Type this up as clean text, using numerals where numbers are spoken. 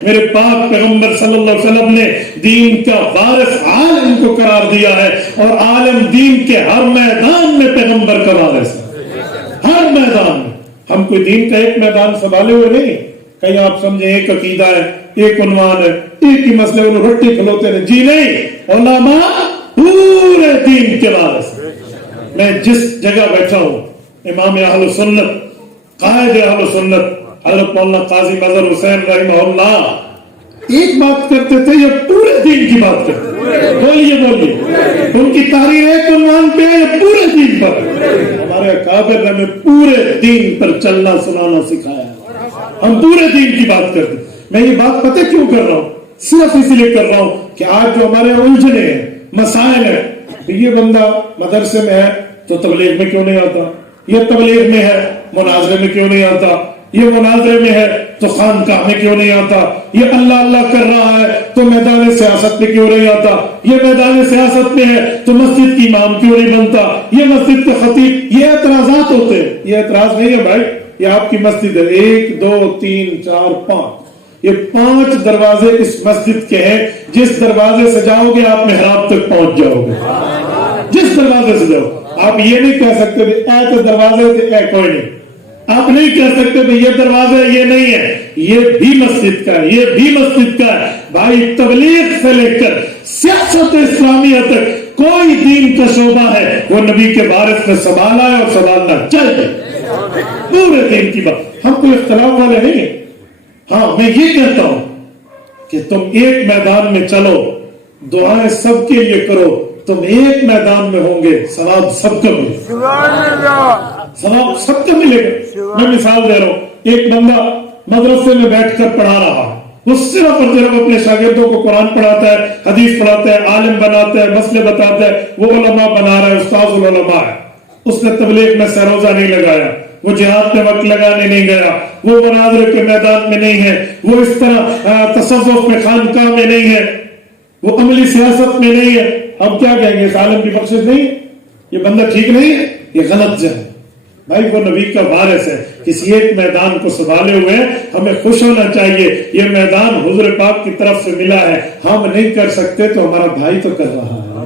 میرے پاک پیغمبر صلی اللہ علیہ وسلم نے دین کا وارث عالم کو قرار دیا ہے، اور عالم دین کے ہر میدان میں پیغمبر کا وارث ہے، ہر میدان میں۔ ہم کوئی دین کا ایک میدان سنبھالے ہوئے نہیں، کہیں آپ سمجھیں ایک عقیدہ ہے، ایک عنوان ہے، ایک ہی مسئلے میں رٹی کھلوتے ہیں، جی نہیں، علماء پورے دین کے وارث ہیں۔ میں جس جگہ بیٹھا ہوں، امام اہل سنت، قائد اہل سنت حضرت مولانا قاضی مظہر حسین رحمہ اللہ ایک بات کرتے تھے، یہ پورے دین کی بات کرتے تھے۔ بولیے ان کی تحریر ایک عنوان پہ ہے، یہ پورے دین پر۔ ہمارے اکابر نے ہمیں پورے دین پر چلنا سنانا سکھایا ہے، ہم پورے دین کی بات کرتے ہیں۔ میں یہ بات پتہ کیوں کر رہا ہوں؟ صرف اس لیے کر رہا ہوں کہ آج جو ہمارے الجھنے ہیں، مسائل ہیں، یہ بندہ مدرسے میں ہے تو تبلیغ میں کیوں نہیں آتا، یہ تبلیغ میں ہے مناظرے میں کیوں نہیں آتا، یہ مناظرے میں ہے تو خانقاہ میں کیوں نہیں آتا، یہ اللہ اللہ کر رہا ہے تو میدان سیاست میں کیوں نہیں آتا، یہ میدان سیاست میں ہے تو مسجد کی امام کیوں نہیں بنتا، یہ مسجد کے خطیب۔ یہ اعتراضات ہوتے ہیں، یہ اعتراض نہیں ہے بھائی، یہ آپ کی مسجد ہے، 1 2 3 4 5، یہ 5 دروازے اس مسجد کے ہیں، جس دروازے سے جاؤ گے آپ محراب تک پہنچ جاؤ گے، جس دروازے سے جاؤ۔ آپ یہ نہیں کہہ سکتے اے تو دروازے تھے، اے کوئی نہیں، آپ نہیں کہہ سکتے کہ یہ دروازہ یہ نہیں ہے، یہ بھی مسجد کا ہے، یہ بھی مسجد کا ہے۔ بھائی تبلیغ سے لے کر سیاست اسلامیہ تک کوئی دین کا شعبہ ہے وہ نبی کے وارث نے سنبھالا ہے اور سنبھالنا چاہیے، پورے دین کی بات۔ ہم کوئی اختلاف والے نہیں ہیں۔ ہاں میں یہ کہتا ہوں کہ تم ایک میدان میں چلو، دعائیں سب کے لیے کرو، تم ایک میدان میں ہوں گے، ثواب سب کا ملے گا، ثواب سب کا ملے گا۔ میں مثال دے رہا ہوں، ایک بندہ مدرسے میں بیٹھ کر پڑھا رہا، وہ صرف اور صرف اپنے شاگردوں کو قرآن پڑھاتا ہے، حدیث پڑھاتا ہے، عالم بناتا ہے، مسئلے بتاتا ہے، وہ علماء بنا رہا ہے، استاذ العلماء ہے۔ اس نے تبلیغ میں سروزہ نہیں لگایا، وہ جہاد میں وقت لگانے نہیں گیا، وہ مناظرے کے میدان میں نہیں ہے، وہ اس طرح تصوف میں خانقاہ میں نہیں ہے، وہ عملی سیاست میں نہیں ہے۔ اب کیا کہیں گے، اس عالم کی بخشش نہیں ہے، یہ بندہ ٹھیک نہیں ہے، یہ غلط ہے۔ بھائی وہ نبی کا وارث ہے، کسی ایک میدان کو سنبھالے ہوئے، ہمیں خوش ہونا چاہیے۔ یہ میدان حضور پاک کی طرف سے ملا ہے، ہم نہیں کر سکتے تو ہمارا بھائی تو کر رہا ہے۔